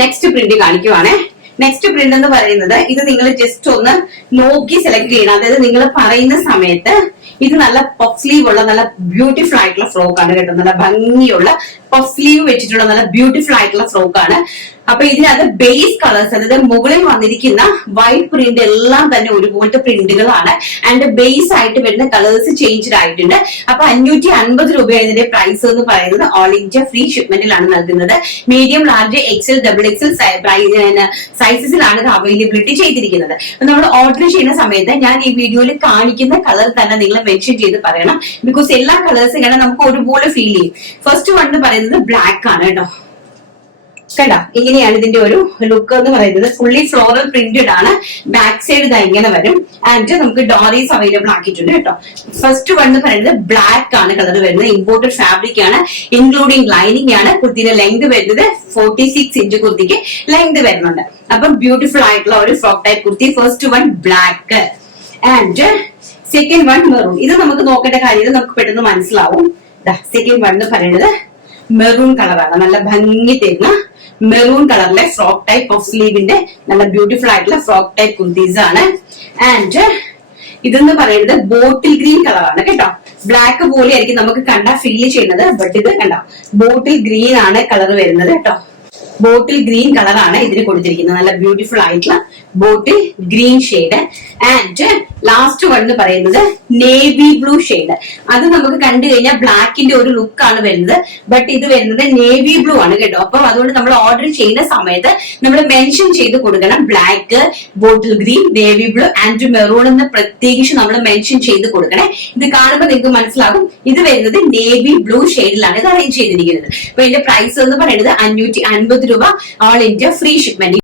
Next print കാണിക്കുവാണേ. Next print എന്ന് പറയുന്നത് ഇത് നിങ്ങൾ ജസ്റ്റ് ഒന്ന് നോക്കി സെലക്ട് ചെയ്യണം. അതായത് നിങ്ങൾ പറയുന്ന സമയത്ത് ഇത് നല്ല പഫ് സ്ലീവ് ഉള്ള നല്ല ബ്യൂട്ടിഫുൾ ആയിട്ടുള്ള ഫ്രോക്ക് ആണ് കേട്ടോ. നല്ല ഭംഗിയുള്ള പഫ് സ്ലീവ് വെച്ചിട്ടുള്ള നല്ല ബ്യൂട്ടിഫുൾ ആയിട്ടുള്ള ഫ്രോക്ക് ആണ്. അപ്പൊ ഇതിനകത്ത് ബേസ് കളേഴ്സ്, അതായത് മുകളിൽ വന്നിരിക്കുന്ന വൈറ്റ് പ്രിന്റ് എല്ലാം തന്നെ ഒരുപോലത്തെ പ്രിന്റുകളാണ്. ആൻഡ് ബേസ് ആയിട്ട് വരുന്ന കളേഴ്സ് ചേഞ്ച്ഡ് ആയിട്ടുണ്ട്. അപ്പൊ 550 രൂപയാണ് ഇതിന്റെ പ്രൈസ് എന്ന് പറയുന്നത്. ഓൾ ഇന്ത്യ ഫ്രീ ഷിപ്മെന്റിലാണ് നൽകുന്നത്. Medium, large, XL, double XL സൈസസിലാണ് ഇത് അവൈലബിലിറ്റി ചെയ്തിരിക്കുന്നത്. നമ്മൾ ഓർഡർ ചെയ്യുന്ന സമയത്ത് ഞാൻ ഈ വീഡിയോയിൽ കാണിക്കുന്ന കളർ തന്നെ നിങ്ങൾ മെൻഷൻ ചെയ്ത് പറയണം. ബിക്കോസ് എല്ലാ കളേഴ്സും ഇങ്ങനെ നമുക്ക് ഒരുപോലെ ഫീൽ ചെയ്യും. ഫസ്റ്റ് വൺ എന്ന് പറയുന്നത് ബ്ലാക്ക് ആണ് കേട്ടോ. കണ്ടോ, ഇങ്ങനെയാണ് ഇതിന്റെ ഒരു ലുക്ക് എന്ന് പറയുന്നത്. ഫുള്ളി ഫ്ലോറൽ പ്രിന്റഡ് ആണ്. ബാക്ക് സൈഡ് ഇതാ ഇങ്ങനെ വരും. ആൻഡ് നമുക്ക് ഡോറീസ് അവൈലബിൾ ആക്കിയിട്ടുണ്ട് കേട്ടോ. ഫസ്റ്റ് വൺ എന്ന് പറയുന്നത് ബ്ലാക്ക് ആണ് കളർ വരുന്നത്. ഇമ്പോർട്ടഡ് ഫാബ്രിക് ആണ്, ഇൻക്ലൂഡിംഗ് ലൈനിങ് ആണ്. കുർത്തിന്റെ ലെങ്ത് വരുന്നത് 46 ഇഞ്ച് കുർത്തിക്ക് ലെങ്ത് വരുന്നുണ്ട്. അപ്പം ബ്യൂട്ടിഫുൾ ആയിട്ടുള്ള ഒരു frock type kurti. First one black and second one maroon. ഇത് നമുക്ക് നോക്കേണ്ട കാര്യം നമുക്ക് പെട്ടെന്ന് മനസ്സിലാവും. സെക്കൻഡ് വൺ എന്ന് പറയുന്നത് മെറൂൺ കളറാണ്. നല്ല ഭംഗി തരുന്ന മെറൂൺ കളറിലെ ഫ്രോക്ക് ടൈപ്പ് ഓഫ് സ്ലീവിന്റെ നല്ല ബ്യൂട്ടിഫുൾ ആയിട്ടുള്ള ഫ്രോക്ക് ടൈപ്പ് കുർത്തീസ് ആണ്. ആൻഡ് ഇതെന്ന് പറയുന്നത് ബോട്ടിൽ ഗ്രീൻ കളറാണ് കേട്ടോ. ബ്ലാക്ക് പോലെ ആയിരിക്കും നമുക്ക് കണ്ടാ ഫീൽ ചെയ്യുന്നത്. ബട്ട് ഇത് കണ്ടോ, ബോട്ടിൽ ഗ്രീൻ ആണ് കളർ വരുന്നത് കേട്ടോ. ബോട്ടിൽ ഗ്രീൻ കളറാണ് ഇതിന് കൊടുത്തിരിക്കുന്നത്. നല്ല ബ്യൂട്ടിഫുൾ ആയിട്ടുള്ള bottle green shade. And last one എന്ന് പറയുന്നത് നേവി ബ്ലൂ ഷെയ്ഡ്. അത് നമുക്ക് കണ്ടു കഴിഞ്ഞാൽ ബ്ലാക്കിന്റെ ഒരു ലുക്കാണ് വരുന്നത്. ബട്ട് ഇത് വരുന്നത് നേവി ബ്ലൂ ആണ് കേട്ടോ. അപ്പൊ അതുകൊണ്ട് നമ്മൾ ഓർഡർ ചെയ്യുന്ന സമയത്ത് നമ്മൾ മെൻഷൻ ചെയ്ത് കൊടുക്കണം. Black, bottle green, navy blue and maroon എന്ന് പ്രത്യേകിച്ച് നമ്മൾ മെൻഷൻ ചെയ്ത് കൊടുക്കണേ. ഇത് കാണുമ്പോൾ നിങ്ങൾക്ക് മനസ്സിലാകും ഇത് വരുന്നത് നേവി ബ്ലൂ ഷെയ്ഡിലാണ് ഇത് അറേഞ്ച് ചെയ്തിരിക്കുന്നത്. അപ്പൊ ഇതിന്റെ പ്രൈസ് എന്ന് പറയുന്നത് 550 രൂപ. All India free shipment.